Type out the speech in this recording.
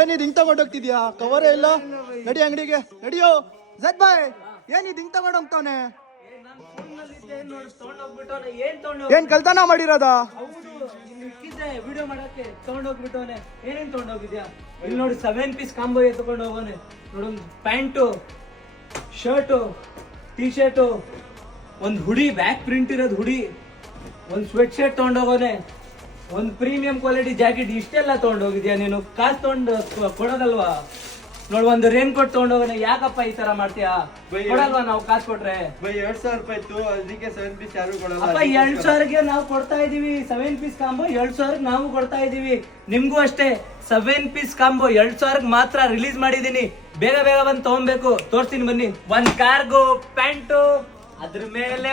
ಏನಿದ್ ಹಿಂಗ್ ತಗೊಂಡೋಗ್ತಿದ್ಯಾ? ಕವರೇ ಇಲ್ಲ. ನಡಿ ಅಂಗಡಿಗೆ ನಡಿಯೋ. ಜಡ್ ಬಾಯ್ ಏನಿದ್ ಹಿಂಗ್ ತಗೊಂಡ್ ಹೋಗ್ತಾವನೆ? ಏನ್ ಕಲ್ತಾನ ಮಾಡಿರೋದ? ವಿಡಿಯೋ ಮಾಡಕ್ಕೆ ತಗೊಂಡೋಗ್ಬಿಟ್ಟವನೆ. ಏನೇನ್ ತಗೊಂಡೋಗಿದ್ಯಾ? ಇಲ್ಲಿ ನೋಡಿ 7 ಪೀಸ್ ಕಾಂಬೋ ತಗೊಂಡು ಹೋಗೋನೆ. ನೋಡು, ಪ್ಯಾಂಟು, ಶರ್ಟು, ಟಿ ಶರ್ಟು, ಒಂದ್ ಹುಡಿ ಬ್ಯಾಕ್ ಪ್ರಿಂಟ್ ಇರೋದು ಹುಡಿ, ಒಂದ್ ಸ್ವೆಟ್ ಶರ್ಟ್ ತಗೊಂಡೋಗೋನೆ, ಒಂದ್ ಪ್ರೀಮಿಯಂ ಕ್ವಾಲಿಟಿ ಜಾಕೆಟ್. ಇಷ್ಟೆಲ್ಲ ತಗೊಂಡೋಗಿದ್ಯಾ ನೀನು? ಕಾಸು ತಗೊಂಡು ಕೊಡೋದಲ್ವಾ? ನೋಡ್, ಒಂದು ರೇನ್ ಕೋಟ್ ತಗೊಂಡೋಗೋನೆ. ಯಾಕಪ್ಪ ಈ ತರ ಮಾಡ್ತೀಯಾ? ಕೊಡಲ್ವಾ ನಾವು ಕಾಸು ಕೊಟ್ರೆ? 2,000 ರೂಪಾಯಿ ಇತ್ತು, ಅದಕ್ಕೆ 7 ಪೀಸ್ ಯಾರು ಕೊಡಲ್ಲ. ಅಪ್ಪ 2,000ಗೆ ನಾವು ಕೊಡ್ತಾ ಇದೀವಿ. 7 ಪೀಸ್ ಕಾಂಬೋ 2,000 ನಾವು ಕೊಡ್ತಾ ಇದೀವಿ. ನಿಮ್ಗೂ ಅಷ್ಟೇ 7 ಪೀಸ್ ಕಾಂಬೋ 2,000 ಮಾತ್ರ ರಿಲೀಸ್ ಮಾಡಿದೀನಿ. ಬೇಗ ಬೇಗ ಬಂದು ತಗೊಬೇಕು. ತೋರಿಸ್ತೀನಿ ಬನ್ನಿ. ಒಂದ್ ಕಾರ್ಗೋ ಪ್ಯಾಂಟು, ಅದ್ರ ಮೇಲೆ